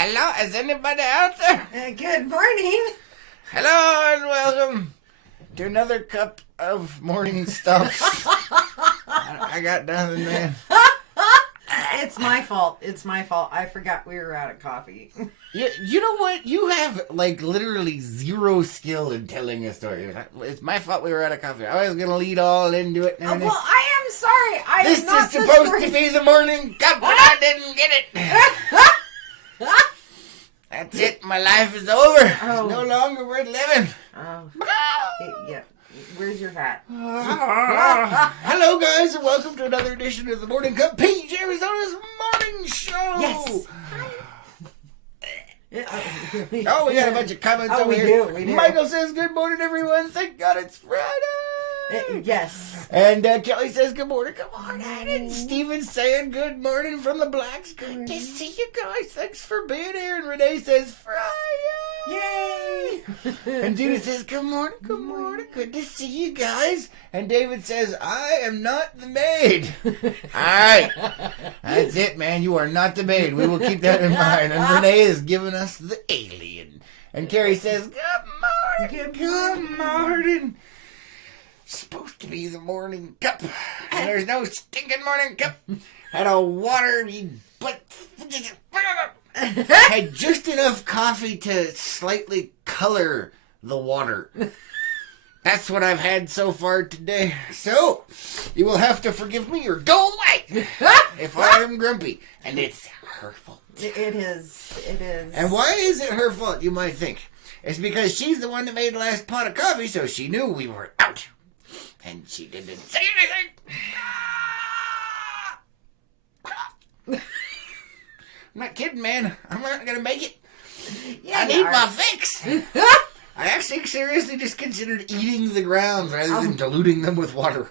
Hello, is anybody out there? Good morning. Hello and welcome to another cup of morning stuff. I got nothing, man. It's my fault. I forgot we were out of coffee. You know what? You have like literally zero skill in telling a story. It's my fault we were out of coffee. I was gonna lead all into it. Well, I am sorry. This is supposed to be the morning cup, but I didn't get it. That's it. My life is over. It's no longer worth living. Yeah. Where's your hat? Hello, guys, and welcome to another edition of the Morning Cup, Peach, Arizona's morning show. Yes. Oh, we got a bunch of comments over here. We do. Michael says, good morning, everyone. Thank God it's Friday. Yes. And Kelly says, good morning, And Steven's saying, good morning from the Blacks. Good to see you guys. Thanks for being here. And Renee says, Friday. Yay. And Judith says, good morning. Good to see you guys. And David says, I am not the maid. All right. That's it, man. You are not the maid. We will keep that in mind. And Renee is giving us the alien. And Carrie says, good morning. Supposed to be the morning cup. And there's no stinking morning cup. Had a watery, but had just enough coffee to slightly color the water. That's what I've had so far today. So, you will have to forgive me or go away if I am grumpy. And it's her fault. It is. And why is it her fault, you might think? It's because she's the one that made the last pot of coffee, so she knew we were out. And she didn't say anything. I'm not kidding, man. I'm not going to make it. Yeah, I need my fix. I actually seriously just considered eating the grounds rather than diluting them with water.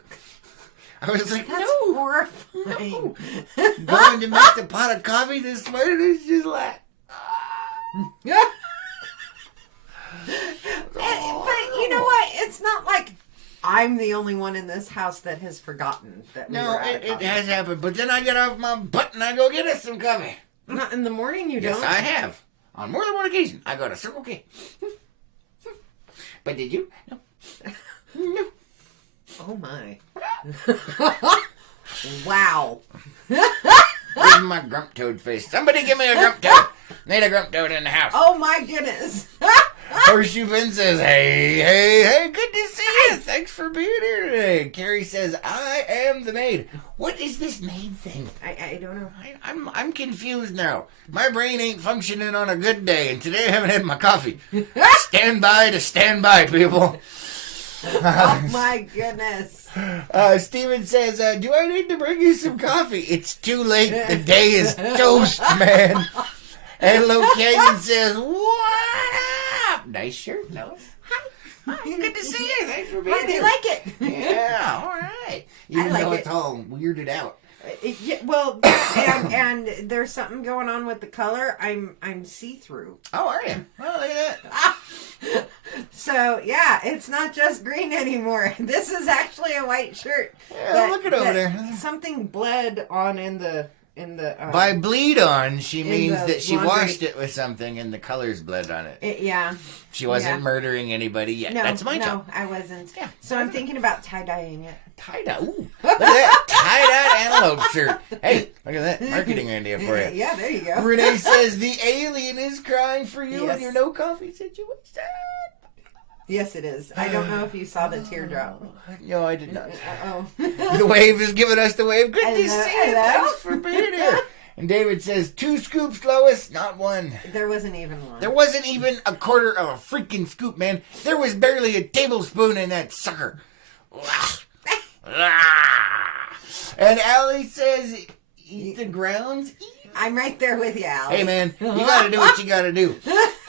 I was like, That's no. horrifying. Going to make the pot of coffee this morning is just like... But you know what? It's not like I'm the only one in this house that has forgotten that we were out of it coffee. has happened. But then I get off my butt and I go get us some coffee. Not in the morning, you Yes, don't? I have. On more than one occasion, I got a Circle K. But did you? No. No. Oh, my. Wow. Where's my grump toad face? Somebody give me a grump toad. Need a grump toad in the house. Oh, my goodness. Horseshoe Ben says, hey, good to see you. Thanks for being here today. Carrie says, I am the maid. What is this maid thing? I don't know. I'm confused now. My brain ain't functioning on a good day, and today I haven't had my coffee. Stand by, people. Oh, my goodness. Steven says, do I need to bring you some coffee? It's too late. The day is toast, man. And Lo Canyon says, what up? Nice shirt, Lois. Hi, good to see you. Thanks for being here. I do like it. Yeah, all right. Even like though it. it's all weirded out. Yeah, well, and there's something going on with the color. I'm see-through. Oh, are you? Well, look at that. So yeah, it's not just green anymore. This is actually a white shirt. Yeah, look it over there. Something bled on in the. By bleed on, she means the that she laundry. washed it with something and the colors bled on it. Yeah. She wasn't murdering anybody yet. No, That's my job. No, I wasn't. Yeah. So I'm thinking about tie-dyeing it. Tie-dye. Ooh. Look at that. Tie-dyed antelope shirt. Hey, look at that. Marketing idea for you. Yeah, there you go. Renee says the alien is crying for you Yes. in your no coffee situation. Yes, it is. I don't know if you saw the teardrop. No, I did not. Uh-oh. The wave is giving us the wave. Good to Hello, see you. hello. Thanks for being here. And David says, 2 scoops, Lois, not 1. There wasn't even one. There wasn't even a quarter of a freaking scoop, man. There was barely a tablespoon in that sucker. And Allie says, eat the grounds. I'm right there with you, Al. Hey, man, you gotta do what you gotta do.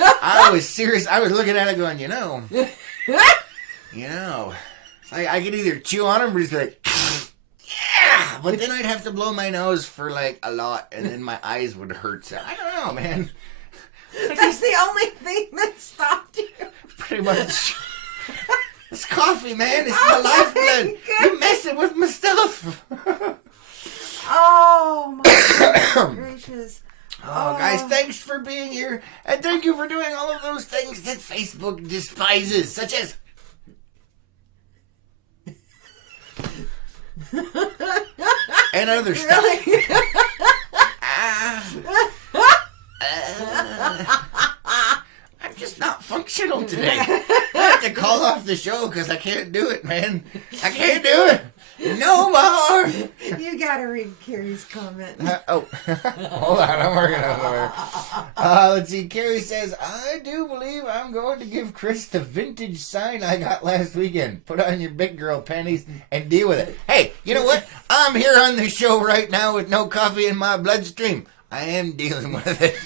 I was serious. I was looking at it going, you know, I could either chew on them or just be like, yeah, but then I'd have to blow my nose for like a lot, and then my eyes would hurt. So I don't know, man. That's the only thing that stopped you. Pretty much. It's coffee, man. It's my lifeblood. You're messing with my stuff. Oh my gracious. Oh, guys, thanks for being here, and thank you for doing all of those things that Facebook despises, such as... and other stuff. Really? I'm just not functional today. I have to call off the show because I can't do it, man. I can't do it. No more. You gotta read Carrie's comment. Hold on, I'm working on it. Let's see. Carrie says, I do believe I'm going to give Chris the vintage sign I got last weekend. Put on your big girl panties and deal with it. Hey, you know what? I'm here on the show right now with no coffee in my bloodstream. I am dealing with it.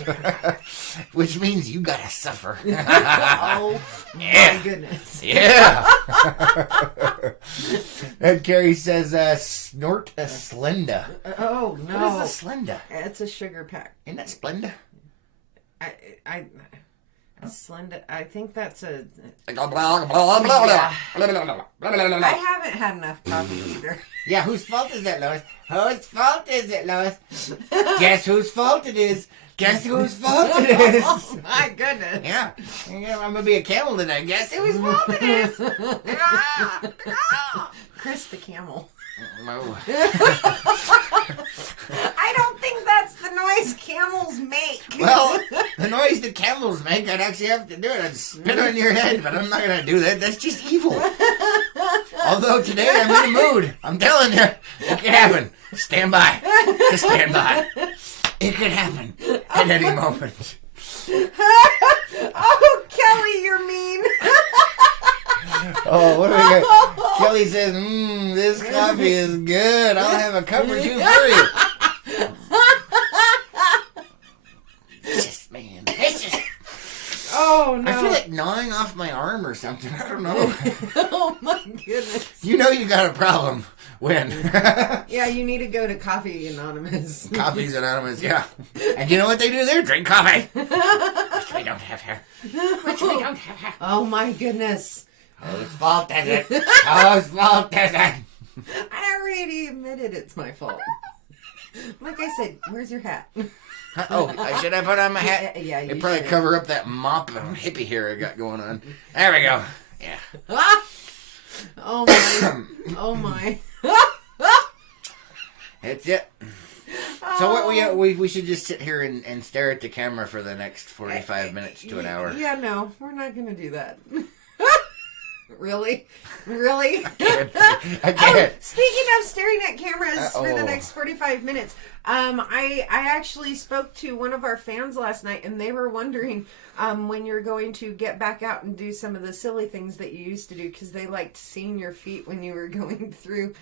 Which means you gotta suffer. Oh, my goodness. Yeah. And Carrie says, snort a Splenda. Oh, no. What is a Splenda? It's a sugar pack. Isn't that Splenda? Splenda. I think that's a... I haven't had enough coffee either. Yeah, whose fault is it, Lois? Whose fault is it, Lois? Guess whose fault it is? Guess whose fault it is? Oh, my goodness. Yeah, I'm gonna be a camel today. Guess whose fault it is? Chris the camel. No. I don't think that's the noise camels make. Well, the noise that camels make, I'd actually have to do it. I'd spit on your head, but I'm not gonna do that. That's just evil. Although today I'm in a mood. I'm telling you, it could happen. Stand by. Just stand by. It could happen at any moment. Oh, Kelly, you're mean. Oh, what do we got? Kelly says, this coffee is good. I'll have a cup or two for you. It's just... Oh, no. I feel like gnawing off my arm or something. I don't know. Oh, my goodness. You know you got a problem when... Yeah, you need to go to Coffee Anonymous. Coffee's Anonymous, yeah. And you know what they do there? Drink coffee. Which we don't have here. Oh, my goodness. Whose fault is it? Whose fault is it? I already admitted it's my fault. Like I said, where's your hat? Should I put on my hat? Yeah, you It'd probably should. cover up that mop and hippie hair I got going on. There we go. Yeah. Oh my. Oh my. That's it. So what we should just sit here and stare at the camera for the next 45 minutes to an hour. Yeah, no, we're not going to do that. Really? Really? I can't. Speaking of staring at cameras for the next 45 minutes, I actually spoke to one of our fans last night, and they were wondering when you're going to get back out and do some of the silly things that you used to do, because they liked seeing your feet when you were going through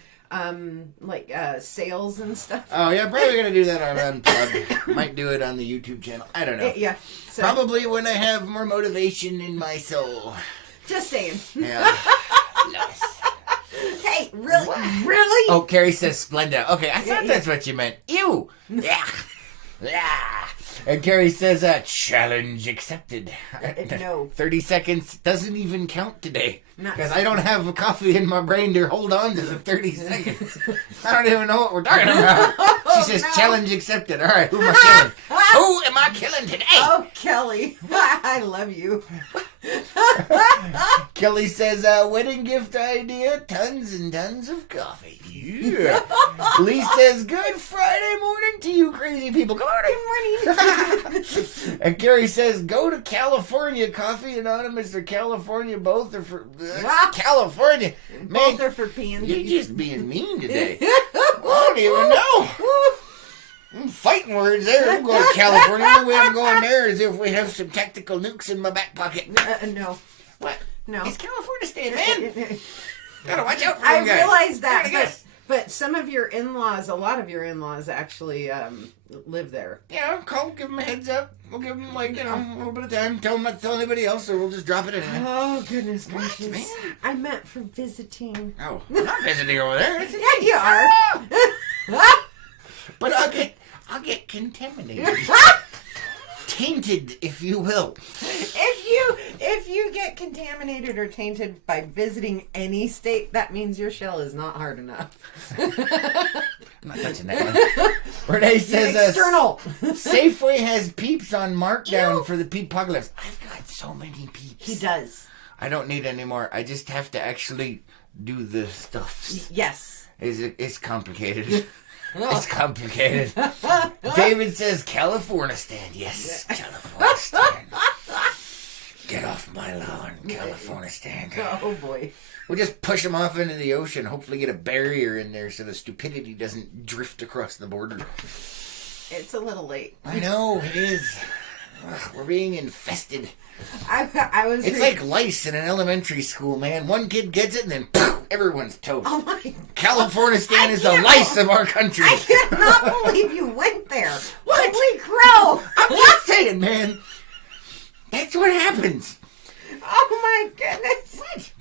sales and stuff. Oh yeah, probably gonna do that on Unplugged. Might do it on the YouTube channel. I don't know. Yeah. So, Probably when I have more motivation in my soul. just saying. Yeah. Nice. Hey, really? Really? Oh, Carrie says Splenda. Okay, I thought that's what you meant. Ew. Yeah. Yeah. And Carrie says, challenge accepted. No. 30 seconds doesn't even count today. Not Because I don't have a coffee in my brain to hold on to the 30 seconds. I don't even know what we're talking about. She says, challenge accepted. All right, who am I killing? Who am I killing today? Oh, Kelly. I love you. Kelly says, wedding gift idea, tons and tons of coffee. Yeah. Lee says, good Friday morning to you crazy people. Good morning. Good morning. And Gary says, go to California. Coffee Anonymous or California, both are for California. Man, Both are for P&D. you're just being mean today. I don't even know. I'm fighting words there. I'm going to California. The only way I'm going there is if we have some tactical nukes in my back pocket. No. What? No. Is California staying in? Gotta watch out for I them guys. realize that, Gotta guess. but some of your in-laws, a lot of your in-laws actually live there. Yeah, call, give them a heads up. We'll give them, a little bit of time. Tell them not to tell anybody else, or we'll just drop it in. Oh, goodness What, gracious. man? I meant for visiting. Oh, I'm not visiting over there. Yeah, you are. But I'll get contaminated. Tainted, if you will. If you get contaminated or tainted by visiting any state, that means your shell is not hard enough. I'm not touching that one. Renee says external. Safeway has peeps on markdown for the peepocalypse. I've got so many peeps. He does. I don't need any more. I just have to actually do the stuff. Yes. It's complicated. It's complicated. David says California stand. Yes, California stand. Get off my lawn, California stand. Oh boy. We'll just push them off into the ocean. Hopefully get a barrier in there so the stupidity doesn't drift across the border. It's a little late. I know, it is. Ugh, we're being infested. It's like lice in an elementary school, man. One kid gets it and then poof, everyone's toast. Oh my California stand is the lice of our country. I cannot believe you went there. What? Holy crow. I'm just saying, man. That's what happens. Oh my goodness. What?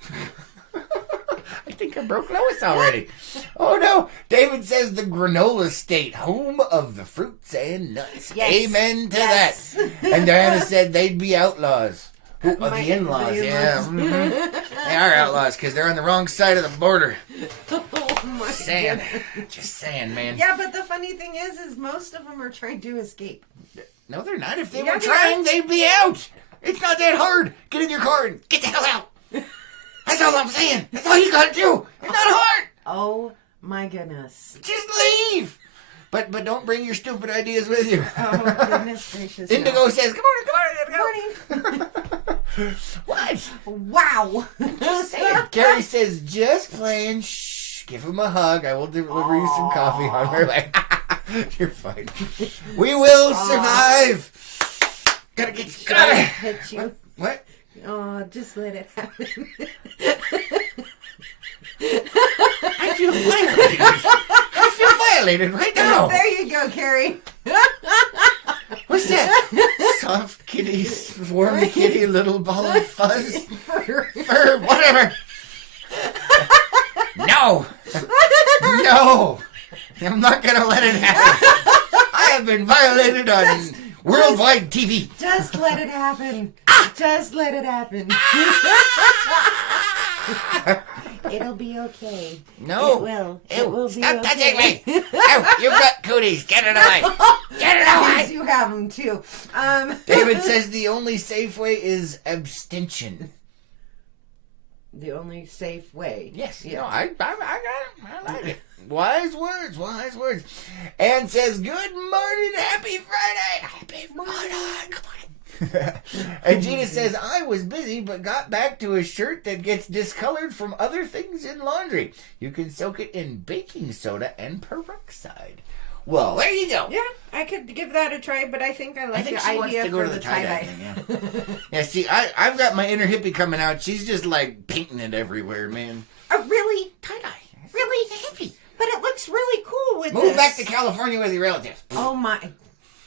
I think I broke Lois already. Oh no. David says the granola state, home of the fruits and nuts. Yes. Amen to Yes. that. And Diana said they'd be outlaws. Who, My- the in-laws, the yeah. in-laws. Mhm. They are outlaws because they're on the wrong side of the border. Oh my Saying. goodness. Just saying, man. Yeah, but the funny thing is most of them are trying to escape. No, they're not. If they Yeah, were they trying, are. they'd be out. It's not that hard. Get in your car and get the hell out. That's all I'm saying. That's all you gotta do. It's not hard. Oh my goodness. Just leave. But don't bring your stupid ideas with you. Oh goodness gracious. Indigo says, "Good morning, Good morning. What? Wow. Just saying. Gary says, just playing. Shh. Give him a hug. I will deliver you some coffee on my way. You're fine. We will survive. Gotta get Should I hit you? What? Oh, just let it happen. I feel violated. I feel violated right now. There you go, Carrie. What's that? Soft kitty, warm kitty, little ball of fuzz. Fur, whatever. No. No. I'm not going to let it happen. I have been violated on worldwide TV. Just let it happen. Just let it happen. It'll be okay. No. It will. Ew, It will be stop touching okay. me. Oh, you've got cooties. Get it away. Get it Yes, away. you have them too. David says the only safe way is abstention. The only safe way. Yes, Yeah. no, I got it. I like it. Wise words, wise words. And says, good morning, happy Friday. Happy Friday. Come on. And Gina says, I was busy, but got back to a shirt that gets discolored from other things in laundry. You can soak it in baking soda and peroxide. Well, there you go. Yeah, I could give that a try, but I think I like think the she wants idea to go for to the the tie-dye tie-dye. thing, yeah. Yeah, see, I've got my inner hippie coming out. She's just like painting it everywhere, man. Oh, really? Tie-dye. Really? Hippie. But it looks really cool with Move this. back to California with your relatives. Oh my.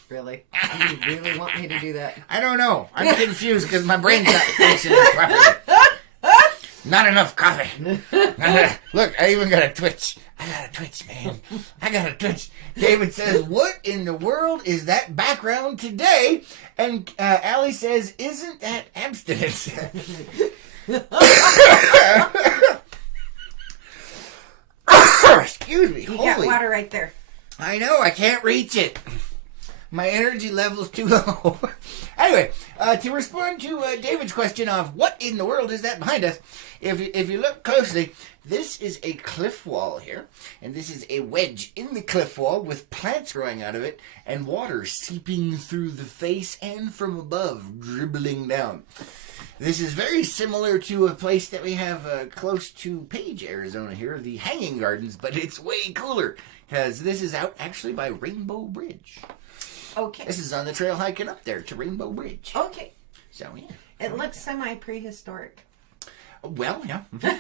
Really? You really want me to do that? I don't know. I'm confused because my brain's not functioning properly. Not enough coffee. Look, I even got a twitch. I got a twitch, man. I got a twitch. David says, what in the world is that background today? And Allie says, isn't that abstinence? Excuse me. You got water right there. I know, I can't reach it. My energy level's too low. Anyway, to respond to David's question of what in the world is that behind us, if you look closely, this is a cliff wall here, and this is a wedge in the cliff wall with plants growing out of it and water seeping through the face and from above, dribbling down. This is very similar to a place that we have close to Page, Arizona here, the Hanging Gardens, but it's way cooler because this is out actually by Rainbow Bridge. Okay. This is on the trail hiking up there to Rainbow Bridge. Okay. So, yeah. It looks semi-prehistoric. Well, yeah. Mhm.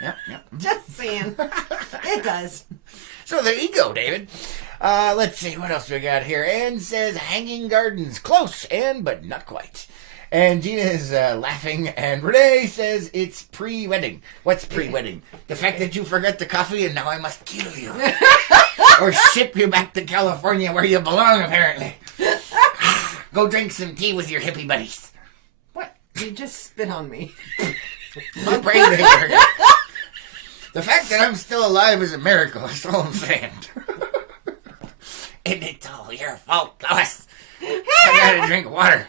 Yeah. Just saying. It does. So there you go, David. Let's see what else we got here. Ann says Hanging Gardens, close but not quite. And Gina is laughing, and Renee says it's pre-wedding. What's pre-wedding? The fact that you forgot the coffee and now I must kill you. Or ship you back to California where you belong, apparently. Go drink some tea with your hippie buddies. What? You just spit on me. My brain ain't working. The fact that I'm still alive is a miracle, that's all I'm saying. And it's all your fault, Lois. I gotta drink water.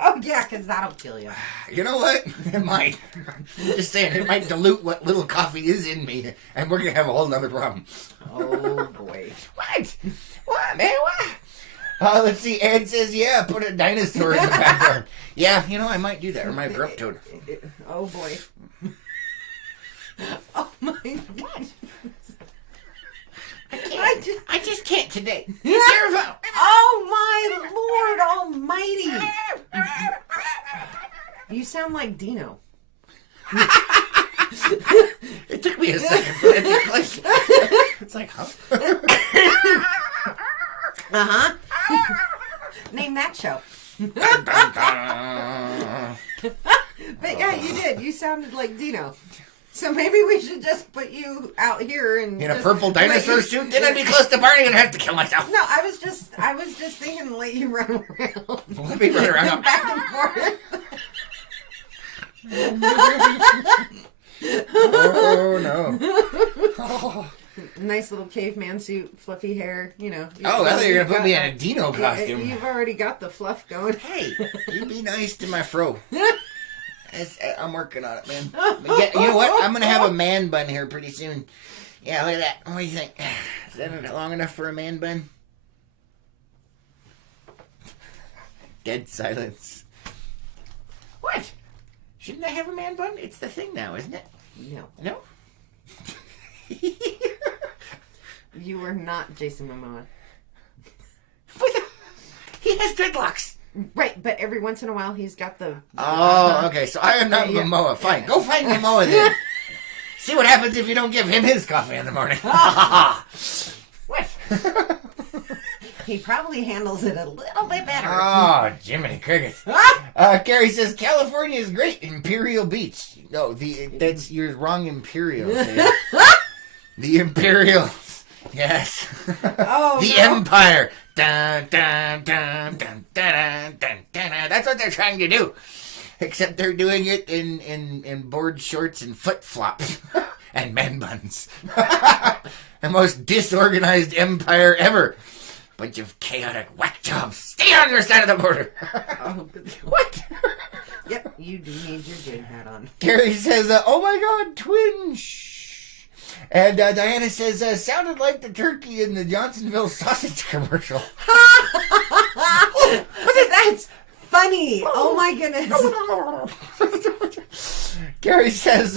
Oh, yeah, because that'll kill you. You know what? It might. I'm just saying, it might dilute what little coffee is in me, and we're going to have a whole nother problem. Oh, boy. What? What, man? What? Let's see. Ed says, yeah, put a dinosaur in the background. Yeah, you know, I might do that, or my grub toad. Oh, boy. Oh, my God. I just can't today. Oh, my Lord Almighty. You sound like Dino. It took me a second for that to click. It's like, huh? Uh-huh. Name that show. But yeah, you did. You sounded like Dino. So maybe we should just put you out here and in a purple dinosaur suit. Then I'd be close to Barney and I'd have to kill myself. No, I was just thinking to let you run around. Let me run around back and forth. Oh no! Oh. Nice little caveman suit, fluffy hair. You know. Oh, I thought you were gonna put me in a Dino costume. You've already got the fluff going. Hey, you be nice to my fro. I'm working on it, man. But you know what? I'm going to have a man bun here pretty soon. Yeah, look at that. What do you think? Is that long enough for a man bun? Dead silence. What? Shouldn't I have a man bun? It's the thing now, isn't it? No. No? You are not Jason Momoa. He has dreadlocks. Right, but every once in a while he's got the... Oh, okay, so I am not Momoa. Fine, go find Momoa then. See what happens if you don't give him his coffee in the morning. What? He probably handles it a little bit better. Oh, Jiminy Crickets. Carrie says, California is great. Imperial Beach. No, you're wrong, Imperial. The Imperials. Yes. Oh, the Empire. Dun, dun, dun, dun, dun, dun, dun, dun. That's what they're trying to do. Except they're doing it in board shorts and flip-flops. And man buns. The most disorganized empire ever. Bunch of chaotic whack jobs. Stay on your side of the border. Oh, good. What? Yep, you do need your Jane hat on. Gary says, oh my God, twinge. And Diana says, sounded like the turkey in the Johnsonville sausage commercial. That's funny. Oh my goodness. Gary says,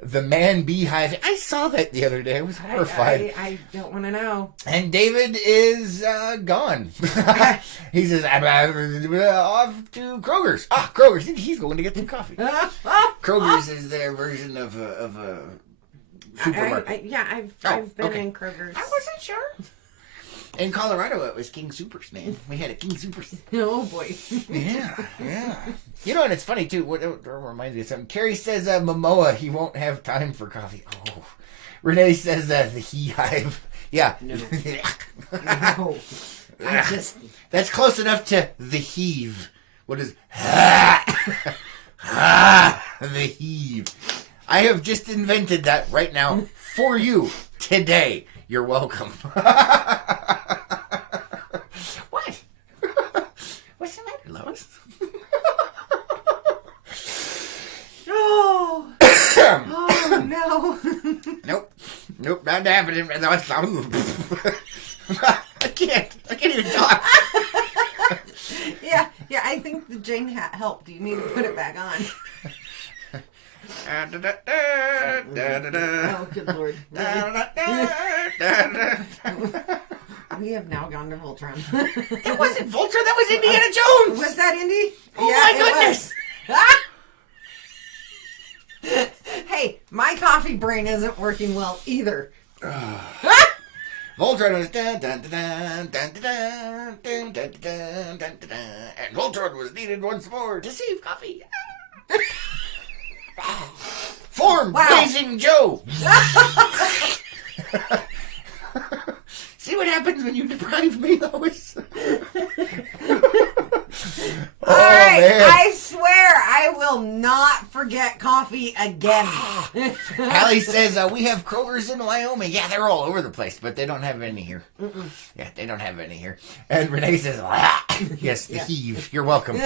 the man beehive. I saw that the other day. I was horrified. I don't want to know. And David is gone. He says, I'm off to Kroger's. Kroger's. He's going to get some coffee. Kroger's is their version of a supermarket. I've been in Kroger's. I wasn't sure. In Colorado, it was King Soopers, man. We had a King Soopers. Oh, boy. Yeah. You know, and it's funny, too. What reminds me of something. Carrie says, Momoa, he won't have time for coffee. Oh. Renee says, the he hive. Yeah. No. No. That's close enough to the heave. What is... the heave. I have just invented that right now for you today. You're welcome. What? What's the matter, Lois? Oh. Oh, no. Nope, not happening. I can't even talk. Yeah, I think the Jane hat helped. You need to put it back on. Oh, good Lord. We have now gone to Voltron. That wasn't Voltron, that was Indiana Jones! Was that Indy? Oh, yeah, my goodness! Hey, my coffee brain isn't working well either. Voltron was dun dun dun dun dun dun dun dun dun dun, and Voltron was needed once more to save coffee. Form Blazing Joe. See what happens when you deprive me, Lois. All right, man. I swear, I will not forget coffee again. Allie says, we have Kroger's in Wyoming. Yeah, they're all over the place, but they don't have any here. Mm-mm. Yeah, they don't have any here. And Renee says, yes, the heave. You're welcome.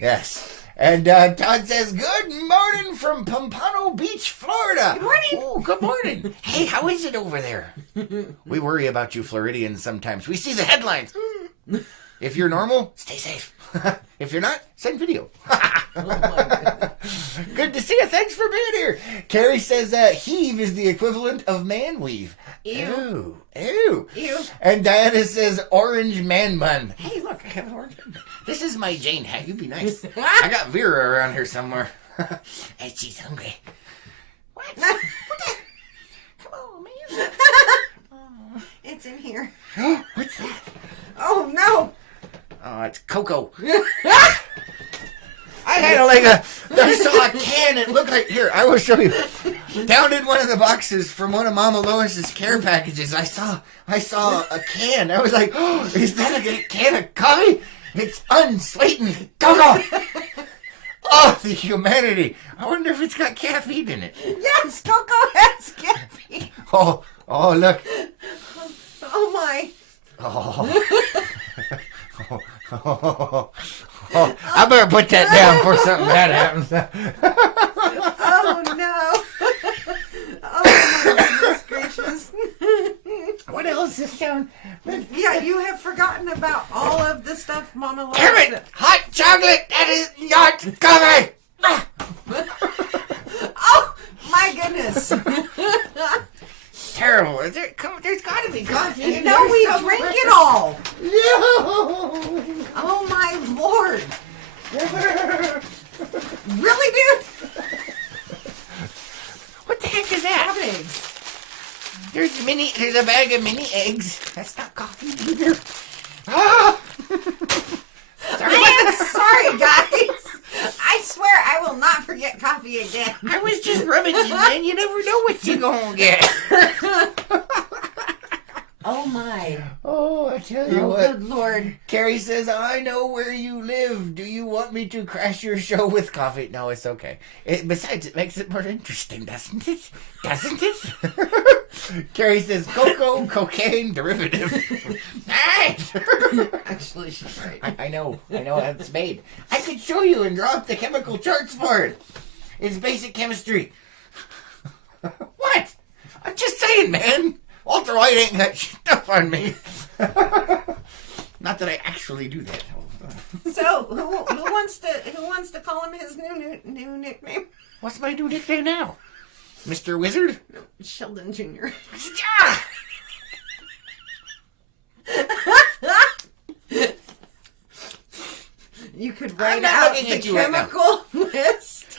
Yes. And Todd says, good morning from Pompano Beach, Florida. Good morning. Oh, good morning. Hey, how is it over there? We worry about you Floridians sometimes. We see the headlines. If you're normal, stay safe. If you're not, send video. Oh my goodness. Good to see you. Thanks for being here. Carrie says heave is the equivalent of man weave. Ew. Ew. Ew. And Diana says orange man bun. Hey, look, I have an orange man bun. This is my Jane hat. You be nice. I got Vera around here somewhere. Hey, she's hungry. What? What the? Come on, man. Oh. It's in here. What's that? Oh, no. Oh, it's Coco. I had I saw a can. It looked like, here, I will show you. Down in one of the boxes from one of Mama Lois's care packages, I saw a can. I was like, oh, is that a can of coffee? It's unsweetened Coco. Oh, the humanity. I wonder if it's got caffeine in it. Yes, Coco has caffeine. Oh, look. Oh, my. Oh, I better put that down before something bad happens. Oh, no. Oh, my goodness gracious. What else is down? Yeah, you have forgotten about all of the stuff Mama loves. Damn it! Hot chocolate! That is not coffee! Oh, my goodness. Terrible. There's got to be coffee in No, there we somewhere. drink it all. No! Oh, my Lord. Really, dude? What the heck is that? Eggs. There's a bag of mini eggs. That's not coffee either. Ah! Sorry. I am sorry, guys. I swear I will not forget coffee again. I was just rummaging, man. You never know what you're gonna get. Oh, my. Oh, I tell you what. Good Lord. Carrie says, I know where you live. Do you want me to crash your show with coffee? No, it's okay. Besides, it makes it more interesting, doesn't it? Doesn't it? Carrie says, cocoa, cocaine, derivative. Nice! Actually, she's right. I know it's made. I could show you and draw up the chemical charts for it. It's basic chemistry. What? I'm just saying, man. Walter White ain't got stuff on me. Not that I actually do that. So, who wants to call him his new nickname? What's my new nickname now? Mr. Wizard? Sheldon Jr. You could write out the chemical list.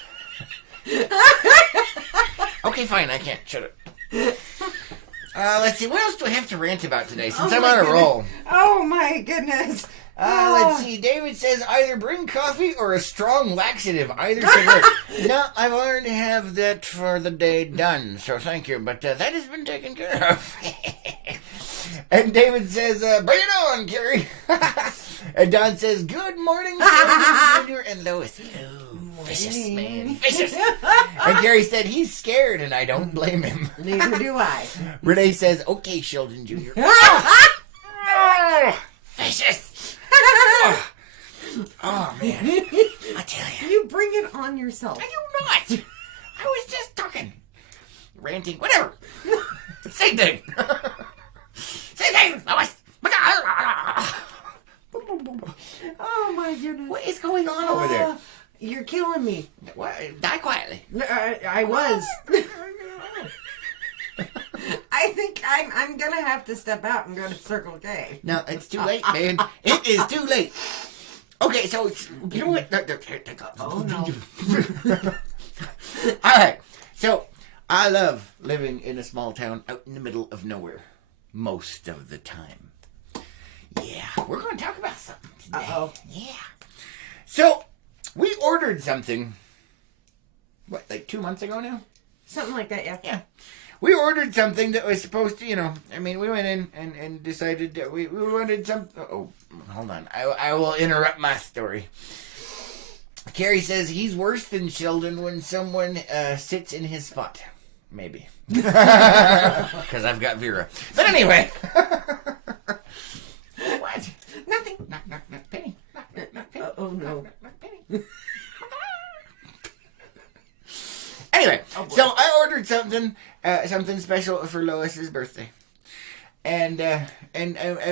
Okay, fine. I can't. Shut up. Let's see. What else do I have to rant about today since Oh I'm my on a goodness. roll? Oh my goodness. Let's see. David says either bring coffee or a strong laxative. Either should work. No, I've already have that for the day done, so thank you. But that has been taken care of. And David says, bring it on, Carrie. And Don says, good morning, Junior and Lois. Oh, vicious, man. Vicious. And Carrie said, he's scared, and I don't blame him. Neither do I. Renee says, okay, Sheldon Jr. Vicious. Oh, man. I tell you. You bring it on yourself. I do not. I was just talking. Ranting. Whatever. Same thing. Same thing, Lois. Oh my goodness. What is going on over there? You're killing me. What? Die quietly. I was. I think I'm gonna have to step out and go to Circle K. No, it's too late, man. It is too late. Okay, so you know what? Oh no. All right. So I love living in a small town out in the middle of nowhere most of the time. Yeah, we're going to talk about something today. Uh-oh. Yeah. So we ordered something. What, like 2 months ago now? Something like that, yeah. Yeah. We ordered something that was supposed to, we went in and decided that we wanted some... Oh, hold on. I will interrupt my story. Carrie says he's worse than Sheldon when someone sits in his spot. Maybe. Because I've got Vera. But anyway. What? Nothing. Knock, Penny. Knock, Penny. Oh, no. Knock, Penny. Anyway, so I ordered something special for Lois's birthday. And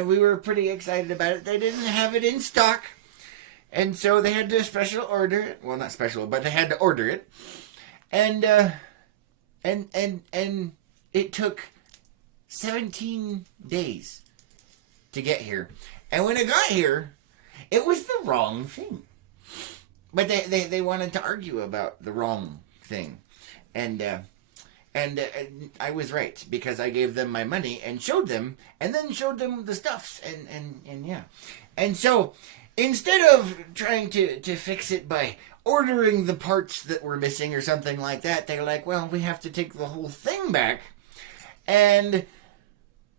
we were pretty excited about it. They didn't have it in stock. And so they had to special order it. Well, not special, but they had to order it. And it took 17 days to get here. And when it got here, it was the wrong thing. But they wanted to argue about the wrong thing. And I was right, because I gave them my money and showed them, and then showed them the stuffs, and yeah. And so, instead of trying to fix it by ordering the parts that were missing or something like that, they're like, well, we have to take the whole thing back, and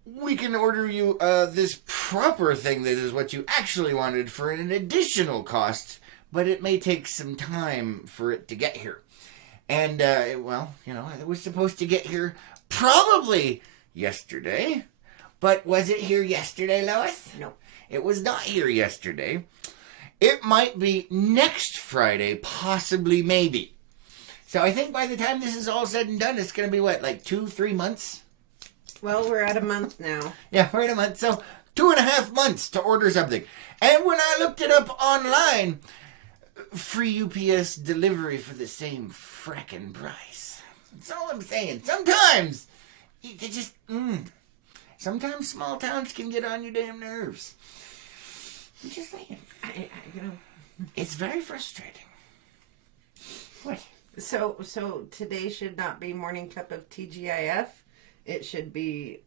we can order you this proper thing that is what you actually wanted for an additional cost, but it may take some time for it to get here. And, well, you know, it was supposed to get here probably yesterday. But was it here yesterday, Lois? No. It was not here yesterday. It might be next Friday, possibly, maybe. So I think by the time this is all said and done, it's going to be, what, like 2-3 months? Well, we're at a month now. Yeah, we're at a month. So 2.5 months to order something. And when I looked it up online, free UPS delivery for the same frickin' price. That's all I'm saying. Sometimes you just sometimes small towns can get on your damn nerves. I'm just saying. You know, it's very frustrating. What? So today should not be morning cup of TGIF. It should be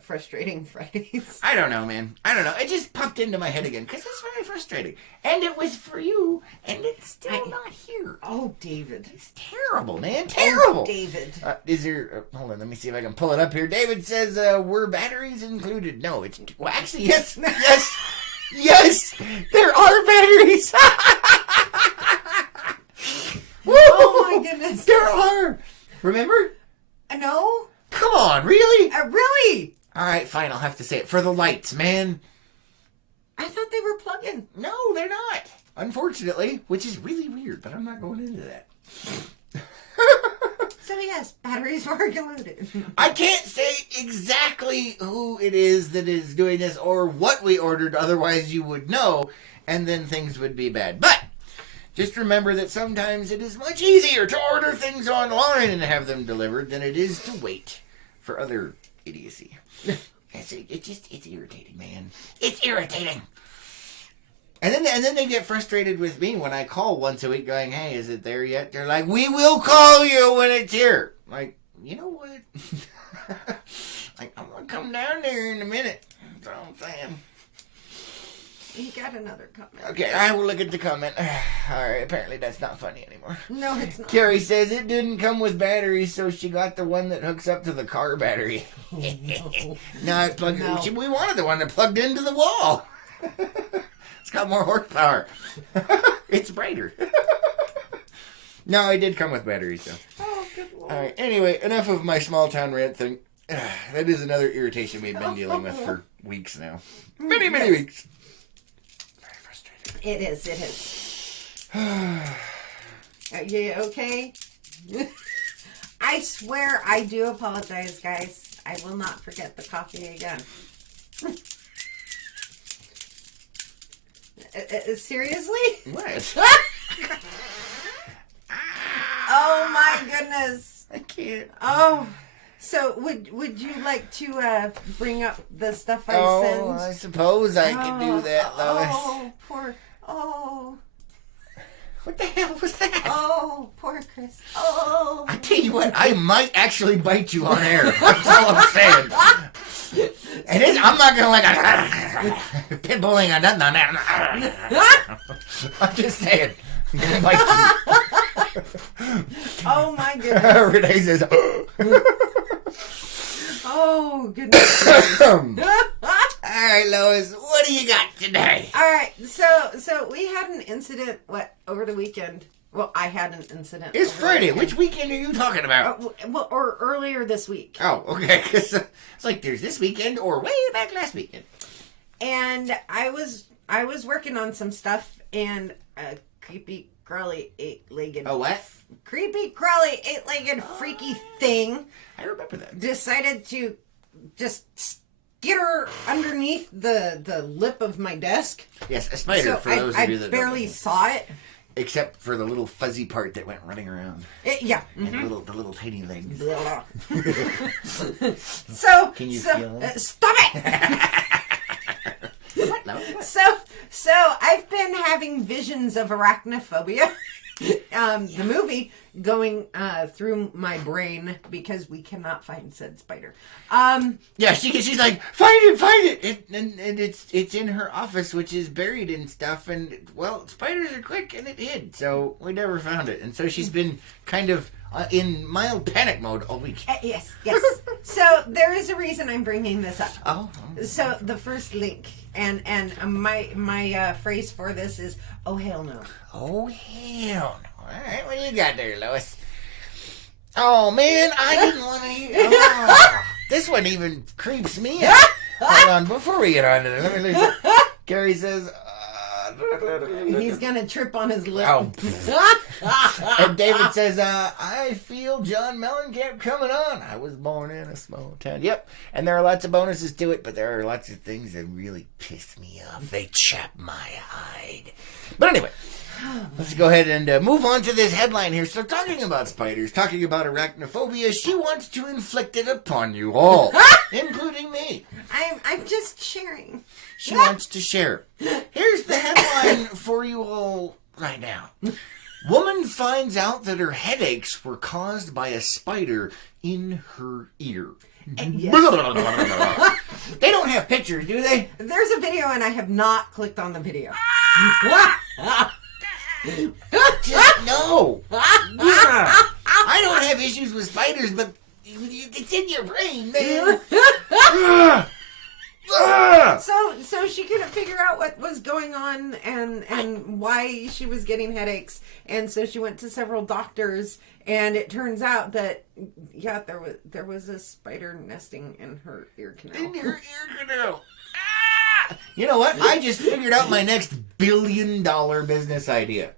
frustrating Fridays. I don't know, man. I don't know. It just popped into my head again because it's very frustrating. And it was for you, and it's still not here. Oh, David. It's terrible, man. Terrible. Oh, David. Is there... hold on, let me see if I can pull it up here. David says, were batteries included? No, it's... well, actually, yes. Yes. Yes. There are batteries. Oh, my goodness. There are. Remember? No. Come on, really? Really? All right, fine, I'll have to say it. For the lights, man. I thought they were plug-in. No, they're not. Unfortunately, which is really weird, but I'm not going into that. So yes, batteries were included. I can't say exactly who it is that is doing this or what we ordered, otherwise you would know, and then things would be bad. But just remember that sometimes it is much easier to order things online and have them delivered than it is to wait for other idiocy. It's irritating, man. It's irritating. And then they get frustrated with me when I call once a week going, hey, is it there yet? They're like, we will call you when it's here. Like, you know what? Like, I'm going to come down there in a minute. That's all I'm saying. You got another comment. Okay, I will look at the comment. Alright, apparently that's not funny anymore. No, it's not. Carrie says it didn't come with batteries, so she got the one that hooks up to the car battery. Oh, no. No, it's plugged No. We wanted the one that plugged into the wall. It's got more horsepower. It's brighter. No, it did come with batteries, though. Oh, good Lord. Alright, anyway, enough of my small town rant thing. That is another irritation we've been dealing with for weeks now. Many weeks. It is. Are you okay? I swear I do apologize, guys. I will not forget the coffee again. Seriously? What? Oh my goodness. I can't. Oh. So would you like to bring up the stuff I sent? Oh, I suppose I could do that, Lois. Oh, poor. Oh. What the hell was that? Oh, poor Chris. Oh. I tell you what, I might actually bite you on air. That's all I'm saying. And I'm not gonna like pit bullying or nothing on that. I'm just saying. I'm gonna bite you. Oh my goodness. Renee says, Oh goodness. all right, right, Lois, what do you got today? All right, so we had an incident over the weekend. Well, I had an incident. It's Friday. Which weekend are you talking about? Or earlier this week. Oh, okay. It's like there's this weekend or way back last weekend. And I was working on some stuff, and a creepy, crawly, eight-legged. Oh, what? Creepy, crawly, eight-legged, freaky thing. I remember that. Decided to just skitter underneath the lip of my desk. Yes, a spider. So for those of you that I barely saw it. Except for the little fuzzy part that went running around. Yeah. And the little tiny legs. So, can you feel it? Stop it! What? No. So I've been having visions of arachnophobia. The movie going through my brain because we cannot find said spider. Yeah, she's like, find it, and it's in her office, which is buried in stuff, and well, spiders are quick, and it hid, so we never found it, and so she's been kind of in mild panic mode all week. Yes. So there is a reason I'm bringing this up. Oh. So the first link, and my phrase for this is, oh hell no. Oh hell no! All right, what do you got there, Lois? Oh man, I didn't want to. This one even creeps me out. Hold on, before we get on to it, let me listen. Gary says. He's gonna trip on his lip. Oh. And David says, I feel John Mellencamp coming on. I was born in a small town. Yep. And there are lots of bonuses to it, but there are lots of things that really piss me off. They chap my hide. But anyway, let's go ahead and move on to this headline here. So talking about spiders, talking about arachnophobia, she wants to inflict it upon you all, including me. I'm just sharing. She wants to share. Here's the headline for you all right now. Woman finds out that her headaches were caused by a spider in her ear. Yes. They don't have pictures, do they? There's a video, and I have not clicked on the video. Just no. I don't have issues with spiders, but it's in your brain, man. So she couldn't figure out what was going on and why she was getting headaches, and so she went to several doctors, and it turns out that there was a spider nesting in her ear canal. In your ear canal. You know what? I just figured out my next $1 billion business idea.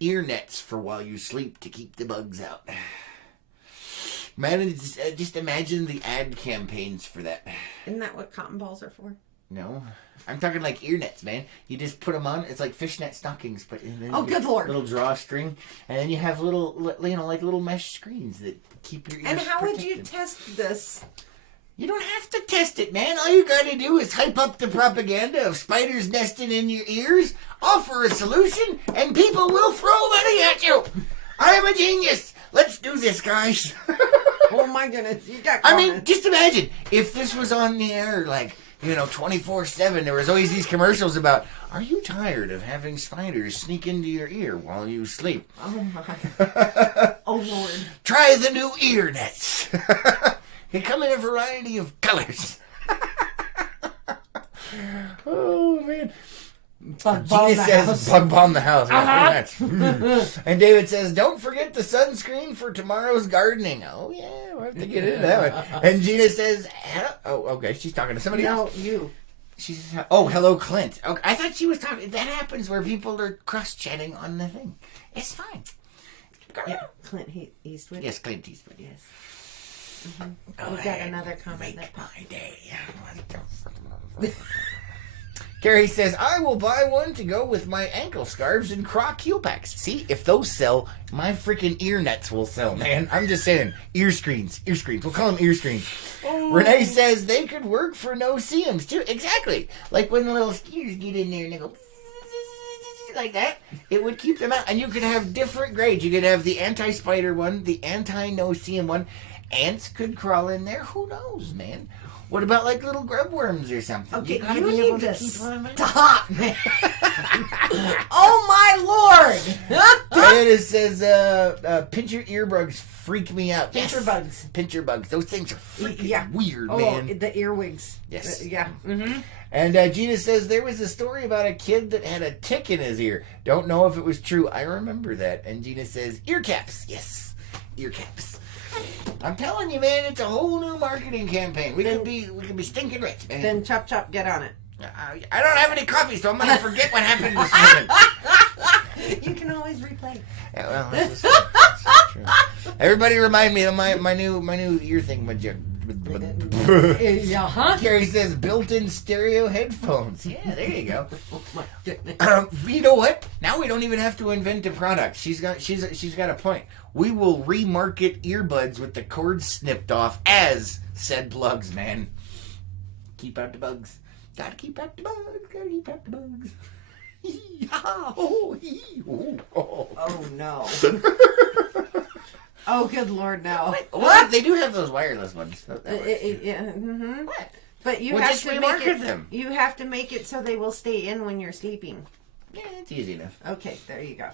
Ear nets for while you sleep to keep the bugs out. Man, just imagine the ad campaigns for that. Isn't that what cotton balls are for? No. I'm talking like ear nets, man. You just put them on. It's like fishnet stockings, but good Lord. Little drawstring, and then you have little, like little mesh screens that keep your ears And how protected. would you test this? You don't have to test it, man. All you gotta do is hype up the propaganda of spiders nesting in your ears, offer a solution, and people will throw money at you. I am a genius. Let's do this, guys. Oh my goodness, you got. I mean, just imagine if this was on the air, like 24/7. There was always these commercials about, are you tired of having spiders sneak into your ear while you sleep? Oh my. Oh Lord. Try the new ear nets. They come in a variety of colors. Oh man. Bug bomb Gina says, bug bomb the house. And David says, don't forget the sunscreen for tomorrow's gardening. Oh, yeah, we'll have to get into that one. And Gina says, oh, okay, she's talking to somebody else. No, you. She says, oh, hello, Clint. Okay, I thought she was talking. That happens where people are cross-chatting on the thing. It's fine. Yeah, Clint Eastwood. Yes, Clint Eastwood, yes. Mm-hmm. Oh, we've got another comment. Make my day. Carrie says, I will buy one to go with my ankle scarves and croc heel packs. See, if those sell, my freaking ear nets will sell, man. I'm just saying, ear screens. We'll call them ear screens. Oh. Renee says they could work for no-see-ums, too. Exactly. Like when the little skiers get in there and they go like that, it would keep them out. And you could have different grades. You could have the anti-spider one, the anti-no-see-um one. Ants could crawl in there. Who knows, man? What about like little grub worms or something? Okay, you need to stop, man. Oh my Lord! Diana says, pincher earbuds freak me out. Pincher bugs. Pincher bugs. Those things are freaking weird, man. Oh, the earwigs. Yes. Yeah. Mm-hmm. And Gina says, there was a story about a kid that had a tick in his ear. Don't know if it was true. I remember that. And Gina says, ear caps. Yes, ear caps. I'm telling you, man, it's a whole new marketing campaign. We could be stinking rich, man. Then chop, get on it. I don't have any coffee, so I'm going to forget what happened this morning. You can always replay. Yeah, well, that's true. Everybody remind me of my new ear thing. Carrie says built-in stereo headphones. Yeah, there you go. Oh my goodness. You know what? Now we don't even have to invent a product. She's got a point. We will remarket earbuds with the cords snipped off as said plugs, man. Keep out the bugs. Gotta keep out the bugs. Gotta keep out the bugs. Oh no. Oh, good Lord, no. What? They do have those wireless ones. Yeah. Mm-hmm. What? But you have to make it. You have to make it so they will stay in when you're sleeping. Yeah, it's easy enough. Okay, there you go.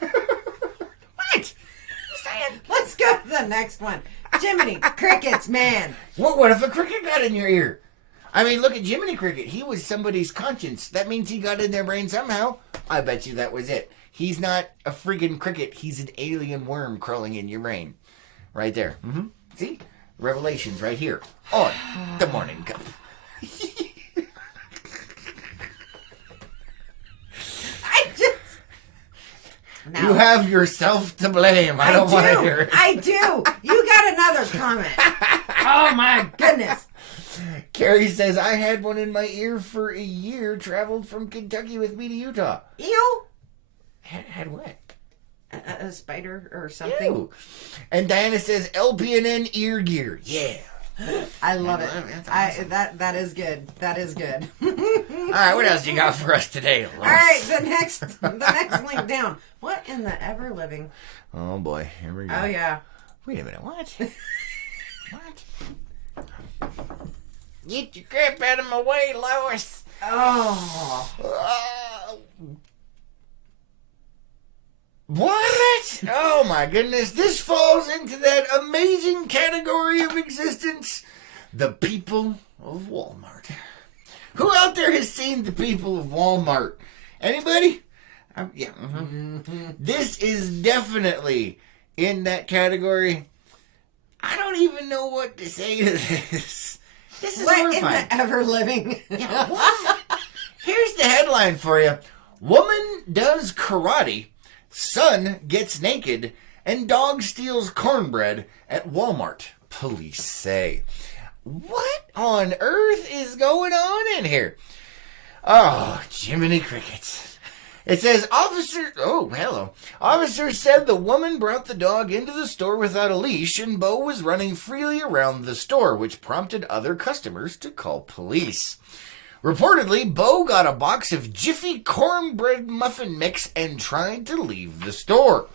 What? Let's go to the next one. Jiminy Crickets, man. What if a cricket got in your ear? I mean, look at Jiminy Cricket. He was somebody's conscience. That means he got in their brain somehow. I bet you that was it. He's not a friggin' cricket. He's an alien worm crawling in your brain. Right there. Mm-hmm. See? Revelations right here on The Morning Cup. Now, you have yourself to blame. I don't want to hear it. I do. You got another comment. Oh, my goodness. Carrie says, I had one in my ear for a year, traveled from Kentucky with me to Utah. Ew. Had what? A spider or something. Ew. And Diana says, LPNN ear gear. Yeah. I love it. Awesome. That is good. That is good. All right, what else you got for us today, Lois? All right, the next link down. What in the ever living? Oh boy, here we go. Oh yeah. Wait a minute. What? What? Get your crap out of my way, Lois. Oh. What? Oh my goodness. This falls into that amazing category of existence. The people of Walmart. Who out there has seen the people of Walmart? Anybody? Yeah. Mm-hmm. This is definitely in that category. I don't even know what to say to this. This is horrifying. What in the ever living? Yeah, what? Here's the headline for you. Woman does karate, son gets naked, and dog steals cornbread at Walmart, police say. What on earth is going on in here? Oh, Jiminy Crickets. It says, Officers said the woman brought the dog into the store without a leash and Bo was running freely around the store, which prompted other customers to call police. Reportedly, Bo got a box of Jiffy cornbread muffin mix and tried to leave the store.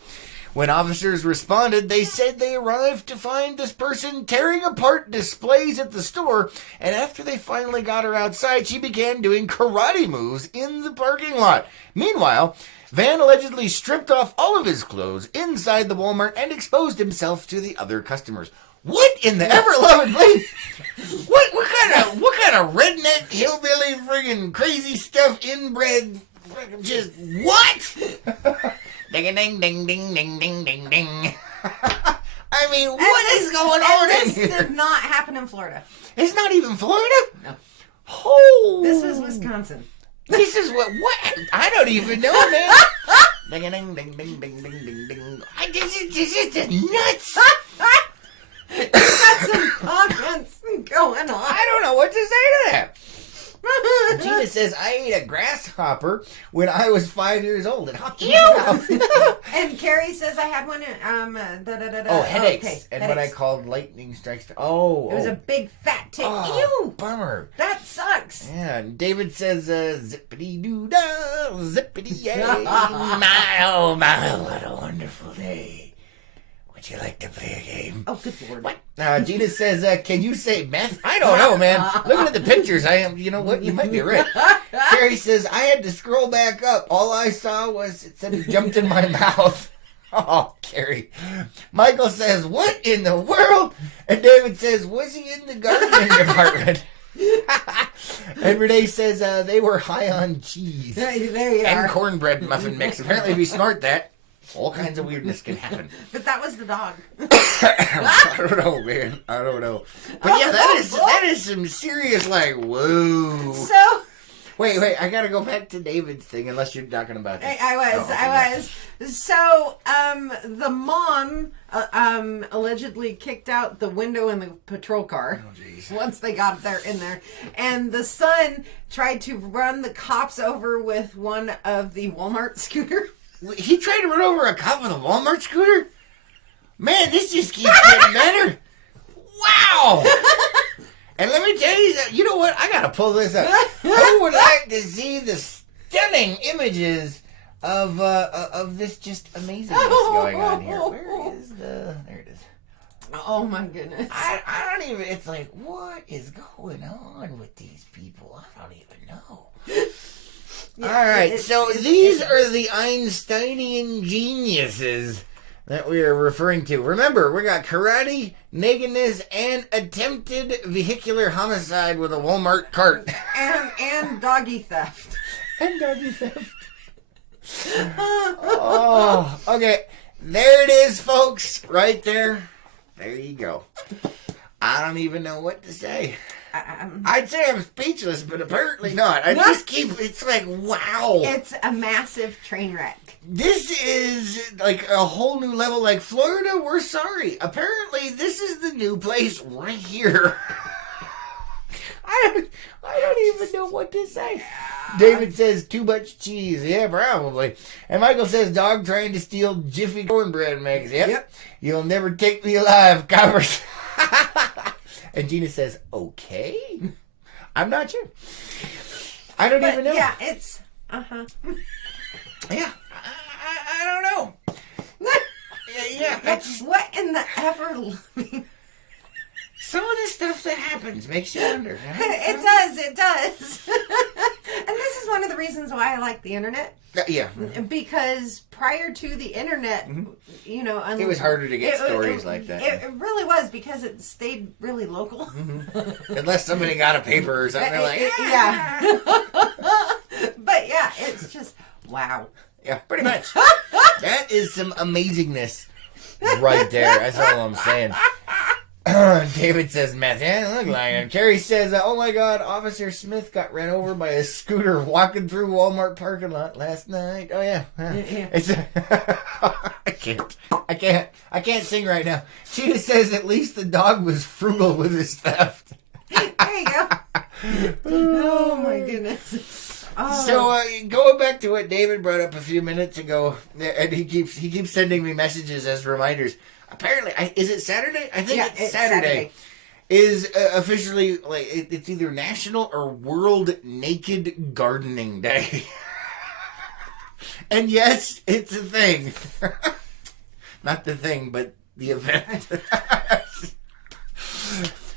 When officers responded, they said they arrived to find this person tearing apart displays at the store, and after they finally got her outside, she began doing karate moves in the parking lot. Meanwhile, Van allegedly stripped off all of his clothes inside the Walmart and exposed himself to the other customers. What in the ever-loving blame? What kind of redneck hillbilly friggin' crazy stuff inbred? Just what? Ding ding ding ding ding ding ding ding. I mean, what is going on in here? This did not happen in Florida. It's not even Florida? No. Oh. This is Wisconsin. This is what? I don't even know, man. Ding ding ding ding ding ding ding ding. This is just nuts. You got some comments going on. I don't know what to say to that. Gina says, I ate a grasshopper when I was 5 years old. It hopped in my mouth. And Carrie says I had one. Headaches. Okay. And what I called lightning strikes. Oh. It was a big fat tick. Oh, Ew. Bummer. That sucks. Yeah. And David says, zippity-doo-dah, zippity-yay. my, what a wonderful day. Would you like to play a game? Oh, good Lord. What? Gina says, can you say meth? I don't know, man. Looking at the pictures, you know what? You might be right. Carrie says, I had to scroll back up. All I saw was it said it jumped in my mouth. Oh, Carrie. Michael says, what in the world? And David says, was he in the gardening department? And Renee says they were high on cheese. There you and are. Cornbread muffin mix. Apparently, if you snort that, all kinds of weirdness can happen. But that was the dog. I don't know, man. I don't know. But yeah, that is some serious, like, whoa. So... Wait, I gotta go back to David's thing, unless you're talking about this. I was. So, the mom allegedly kicked out the window in the patrol car once they got in there. And the son tried to run the cops over with one of the Walmart scooter. He tried to run over a cop with a Walmart scooter? Man, this just keeps getting better. Wow! And let me tell you, you know what? I gotta pull this up. Who would like to see the stunning images of this just amazingness going on here? Where is there it is. Oh my goodness. I don't even, it's like, what is going on with these people? I don't even know. Yeah, all right, so these are the Einsteinian geniuses that we are referring to. Remember, we got karate, nakedness, and attempted vehicular homicide with a Walmart cart. And doggy theft. And doggy theft. Oh, okay. There it is, folks. Right there. There you go. I don't even know what to say. I'd say I'm speechless, but apparently not. It's like, wow. It's a massive train wreck. This is like a whole new level. Like, Florida, we're sorry. Apparently, this is the new place right here. I don't even know what to say. David says, too much cheese. Yeah, probably. And Michael says, dog trying to steal Jiffy cornbread mix. Yep. You'll never take me alive, coppers. And Gina says, okay. I'm not sure. I don't even know. Yeah, it's, Yeah, I don't know. Yeah, what in the ever... Some of the stuff that happens makes you wonder. Huh? It does. And this is one of the reasons why I like the internet. Yeah. Because prior to the internet, you know... it was harder to get stories like that. It really was, because it stayed really local. Unless somebody got a paper or something. They're like, yeah. But yeah, it's just, wow. Yeah, pretty much. That is some amazingness right there. That's all I'm saying. David says meth. Yeah, look like it. Carrie says, oh my God, Officer Smith got ran over by a scooter walking through Walmart parking lot last night. Oh yeah. It's I can't sing right now. She just says at least the dog was frugal with his theft. There you go. Oh my goodness. Oh. So going back to what David brought up a few minutes ago, and he keeps sending me messages as reminders. Apparently, is it Saturday? I think it's Saturday. Is officially, like, it's either National or World Naked Gardening Day. And yes, it's a thing. Not the thing, but the event.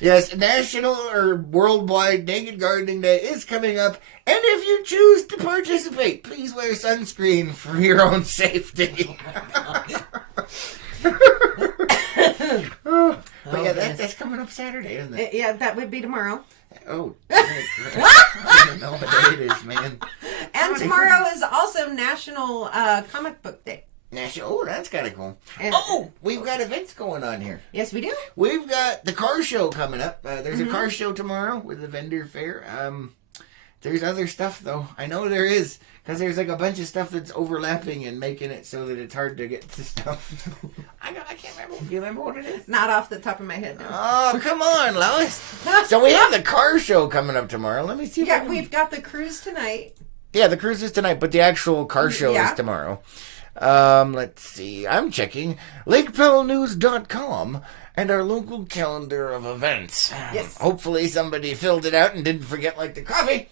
Yes, National or Worldwide Naked Gardening Day is coming up. And if you choose to participate, please wear sunscreen for your own safety. But yeah, that's coming up Saturday, isn't it? Yeah, that would be tomorrow. Oh, I don't know what day it is, man. And tomorrow is also National Comic Book Day. Oh, that's kind of cool. And, we've got events going on here. Yes, we do. We've got the car show coming up. There's a car show tomorrow with the vendor fair. There's other stuff, though. I know there is. Because there's like a bunch of stuff that's overlapping and making it so that it's hard to get to stuff. I can't remember. Do you remember what it is? Not off the top of my head, no. Oh, come on, Lois. So we have the car show coming up tomorrow. Let me see. We've got the cruise tonight. Yeah, the cruise is tonight, but the actual car show is tomorrow. Let's see. I'm checking LakePowellNews.com and our local calendar of events. Yes. Hopefully somebody filled it out and didn't forget, like, the coffee.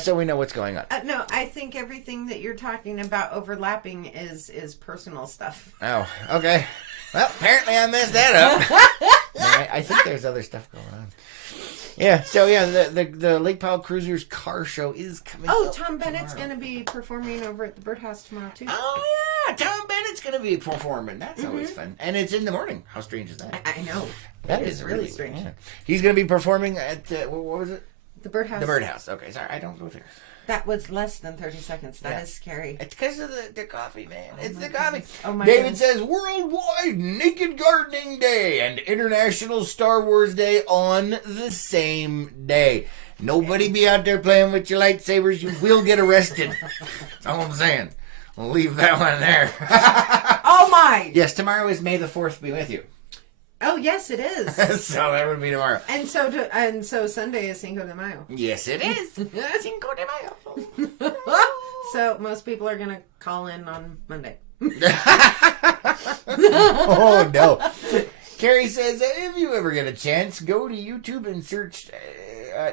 So we know what's going on. No, I think everything that you're talking about overlapping is personal stuff. Oh, okay. Well, apparently I messed that up. No, I think there's other stuff going on. Yeah, so the Lake Powell Cruisers car show is coming. Oh, Tom Bennett's going to be performing over at the Birdhouse tomorrow too. Oh yeah, Tom Bennett's going to be performing. That's always fun, and it's in the morning. How strange is that? I know. That is really strange. Yeah. He's going to be performing at what was it? The Birdhouse. The Birdhouse. Okay, sorry, I don't go there. That was less than 30 seconds. That is scary. It's because of the coffee, man. It's the coffee. Oh my David goodness. says, Worldwide Naked Gardening Day and International Star Wars Day on the same day. Nobody be out there playing with your lightsabers. You will get arrested. That's all I'm saying. We'll leave that one there. Oh my! Yes, tomorrow is May the 4th be with you. Oh yes, it is. So that would be tomorrow. And so Sunday is Cinco de Mayo. Yes, it is. Cinco de Mayo. So most people are going to call in on Monday. Oh no. Carrie says, if you ever get a chance, go to YouTube and search.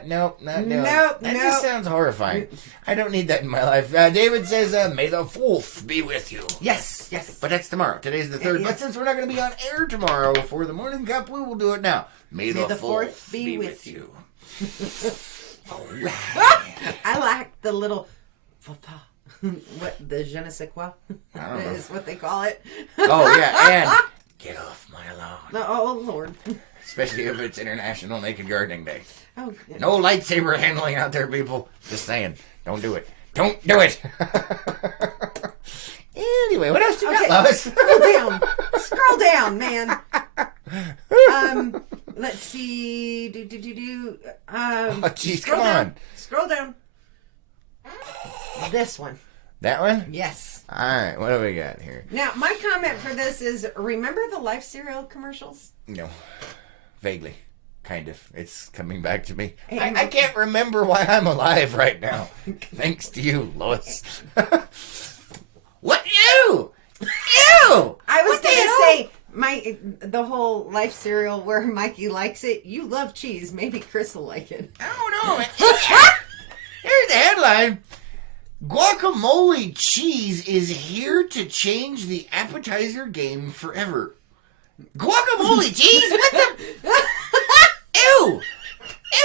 Nope. That just sounds horrifying. I don't need that in my life. David says, May the 4th be with you. Yes. But that's tomorrow. Today's the 3rd. But since we're not going to be on air tomorrow for the Morning Cup, we will do it now. May the 4th be with you. All right. I like the little... What, the je ne sais quoi? I don't know. Is what they call it. Oh, yeah, and get off my lawn. Oh, Lord. Especially if it's International Naked Gardening Day. Oh, No lightsaber handling out there, people. Just saying. Don't do it. Don't do it. Anyway, what else you got, Lois? Scroll down, man. Let's see. Oh, jeez, come on. Scroll down. This one. That one? Yes. All right, what do we got here? Now, my comment for this is, remember the Life cereal commercials? No. Vaguely. Kind of. It's coming back to me. Hey, I can't remember why I'm alive right now. Thanks to you, Lois. What? Ew! Ew! I was going to say, the whole Life cereal where Mikey likes it, you love cheese. Maybe Chris will like it. Oh, no. Here's the headline. Guacamole cheese is here to change the appetizer game forever. Guacamole cheese? What the? Ew!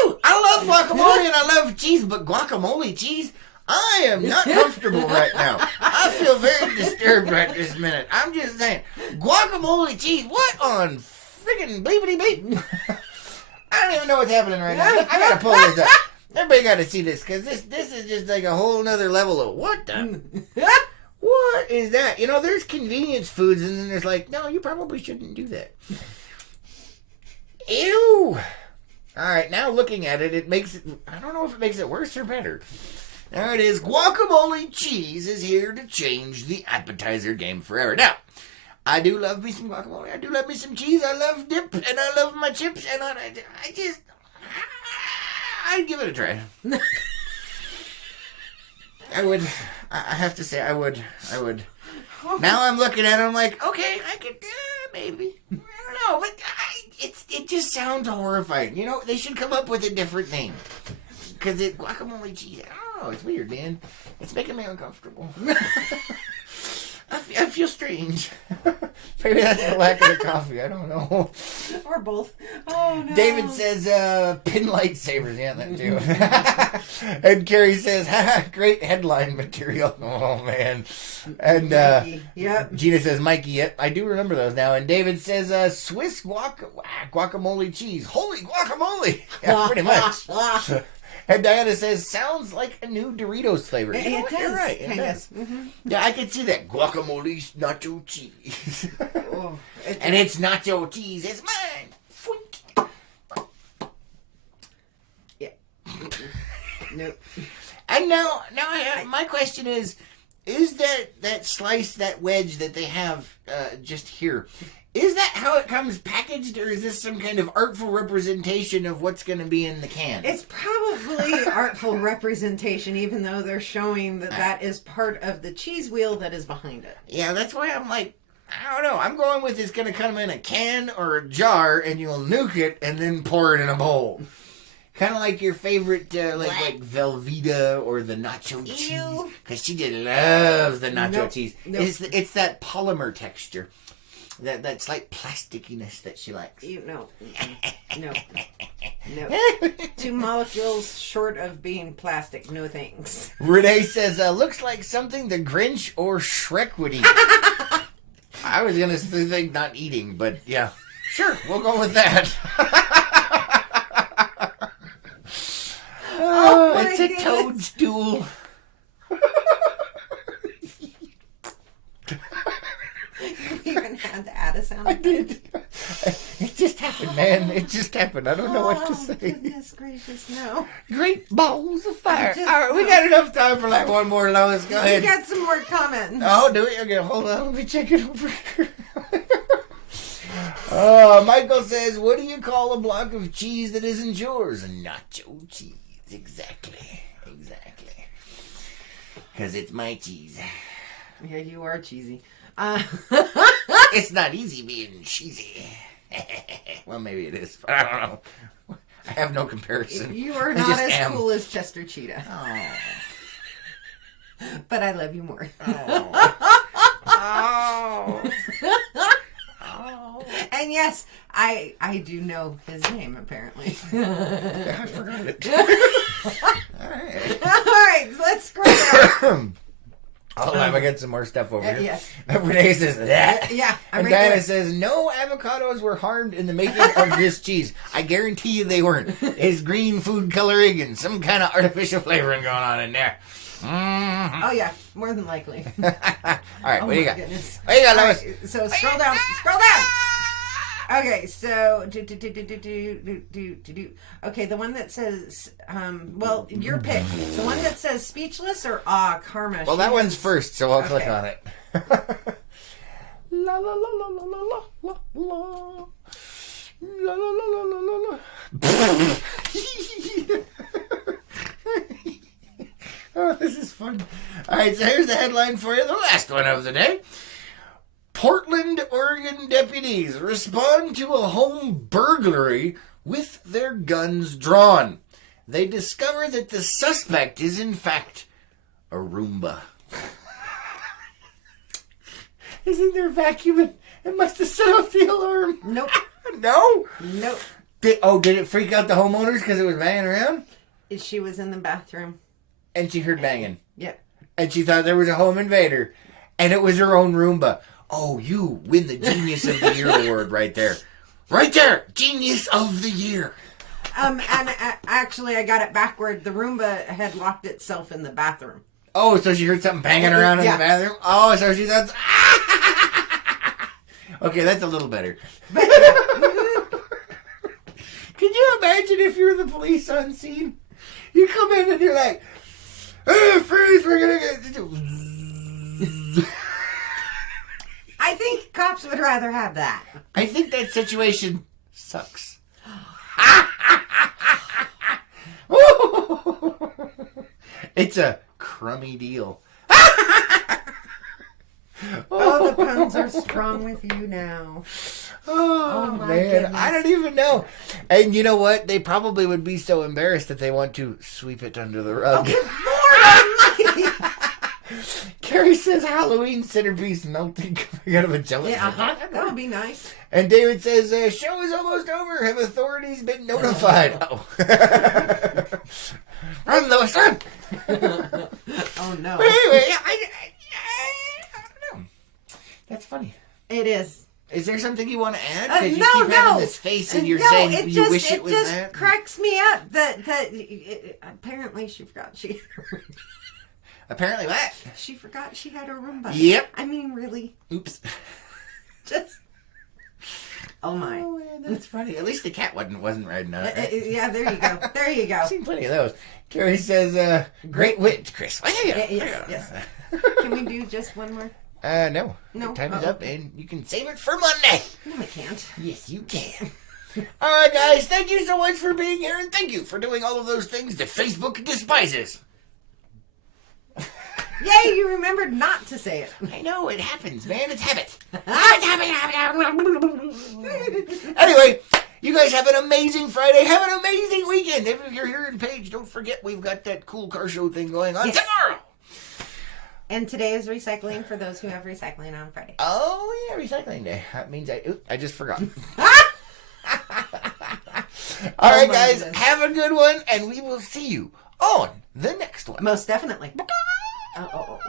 Ew! I love guacamole and I love cheese, but guacamole cheese? I am not comfortable right now. I feel very disturbed right this minute. I'm just saying. Guacamole cheese? What on friggin' bleepity bleep? I don't even know what's happening right now. I gotta pull this up. Everybody gotta see this, because this is just like a whole nother level of what the... What is that? You know, there's convenience foods, and then there's like, no, you probably shouldn't do that. Ew! Alright, now looking at it, I don't know if it makes it worse or better. There it is. Guacamole cheese is here to change the appetizer game forever. Now, I do love me some guacamole. I do love me some cheese. I love dip, and I love my chips, and I'd give it a try. I would. I have to say, I would. Now I'm looking at it, I'm like, okay, I could, maybe. I don't know, but it just sounds horrifying. You know, they should come up with a different name. Because guacamole cheese, I don't know, it's weird, man. It's making me uncomfortable. I feel strange. Maybe that's the lack of the coffee. I don't know. Or both. Oh, no. David says, pin lightsabers. Yeah, that too. And Carrie says, great headline material. Oh, man. And yep. Gina says, Mikey, yep. I do remember those now. And David says, Swiss guacamole cheese. Holy guacamole. Yeah, pretty much. And Diana says, sounds like a new Doritos flavor. You know what? Does. You're right. It does. Mm-hmm. Yeah, I can see that. Guacamole's nacho cheese. Oh, and it's nacho cheese. It's mine. Yeah. Nope. And now my question is that slice, that wedge that they have just here, is that how it comes packaged, or is this some kind of artful representation of what's going to be in the can? It's probably artful representation, even though they're showing that is part of the cheese wheel that is behind it. Yeah, that's why I'm like, I don't know. I'm going with it's going to come in a can or a jar, and you'll nuke it and then pour it in a bowl. Kind of like your favorite, like Velveeta or the nacho cheese. Because she just loves the nacho cheese. Nope. It's that polymer texture. That slight plasticiness that she likes. No. Two molecules short of being plastic. No thanks. Renee says, looks like something the Grinch or Shrek would eat. I was going to think not eating, but yeah. Sure, we'll go with that. It's a toadstool. You even had to add a sound. I did. It just happened, man. It just happened. I don't know what to say. Goodness gracious, no. Great balls of fire. All right, we got enough time for like one more, Lois. Go ahead. We got some more comments. Oh, do we? Okay, hold on. Let me check it over here. Michael says, what do you call a block of cheese that isn't yours? Nacho cheese. Exactly. Because it's my cheese. Yeah, you are cheesy. It's not easy being cheesy. Well, maybe it is, but I don't know. I have no comparison. You are not as cool as Chester Cheetah. Oh. But I love you more. Oh. And yes, I do know his name, apparently. I forgot it. All right, so let's scroll down. Hold on, I got some more stuff over here. Yes. Renee says that. Yeah. And Diana says, no avocados were harmed in the making of this cheese. I guarantee you they weren't. It's green food coloring and some kind of artificial flavoring going on in there. Mm-hmm. Oh, yeah. More than likely. All right, what do you got? Goodness. What do you got, Lois? Right, so scroll down. Okay, so okay, the one that says well, your pick. The one that says speechless or Karma. Well, that one's first, so I'll click on it. La la la la la la la la la la la la la la. Oh, this is fun. All right, so here's the headline for you, the last one of the day. Portland, Oregon deputies respond to a home burglary with their guns drawn. They discover that the suspect is, in fact, a Roomba. Isn't there vacuum? It must have set off the alarm. Nope. No? Nope. Did it freak out the homeowners because it was banging around? She was in the bathroom. And she heard banging. Yep. And she thought there was a home invader. And it was her own Roomba. Oh, you win the Genius of the Year award right there. Right there! Genius of the Year. And actually, I got it backward. The Roomba had locked itself in the bathroom. Oh, so she heard something banging around in the bathroom? Oh, so she thought... Okay, that's a little better. But, yeah. Can you imagine if you're the police on scene? You come in and you're like, hey, freeze, we're gonna get... I think cops would rather have that. I think that situation sucks. It's a crummy deal. Oh, the puns are strong with you now. Oh my man, goodness. I don't even know. And you know what? They probably would be so embarrassed that they want to sweep it under the rug. Oh, Lord almighty! Carrie says Halloween centerpiece melting coming out of a jelly. Yeah, that would be nice. And David says, show is almost over. Have authorities been notified? Oh. Run, Lois, run! Oh, no. But anyway, I don't know. That's funny. It is. Is there something you want to add? Because you no, keep having this face and you're saying you wish it was that. It just cracks me up that apparently she forgot she had a Roomba. Apparently what? She forgot she had a Roomba. Yep. I mean, really. Oops. Just. Oh my. Oh, man, that's funny. At least the cat wasn't riding on it. Right? Yeah, there you go. There you go. I've seen plenty of those. Carrie says, great wit, Chris. Yes. Can we do just one more? No. No. Time is up, and you can save it for Monday. No, I can't. Yes, you can. All right, guys. Thank you so much for being here, and thank you for doing all of those things that Facebook despises. Yay, you remembered not to say it. I know, it happens, man. It's habit. Anyway, you guys have an amazing Friday. Have an amazing weekend. If you're here in Page, don't forget we've got that cool car show thing going on tomorrow. And today is recycling for those who have recycling on Friday. Oh, yeah, recycling day. That means I just forgot. All right, guys, have a good one, and we will see you on the next one. Most definitely. Oh.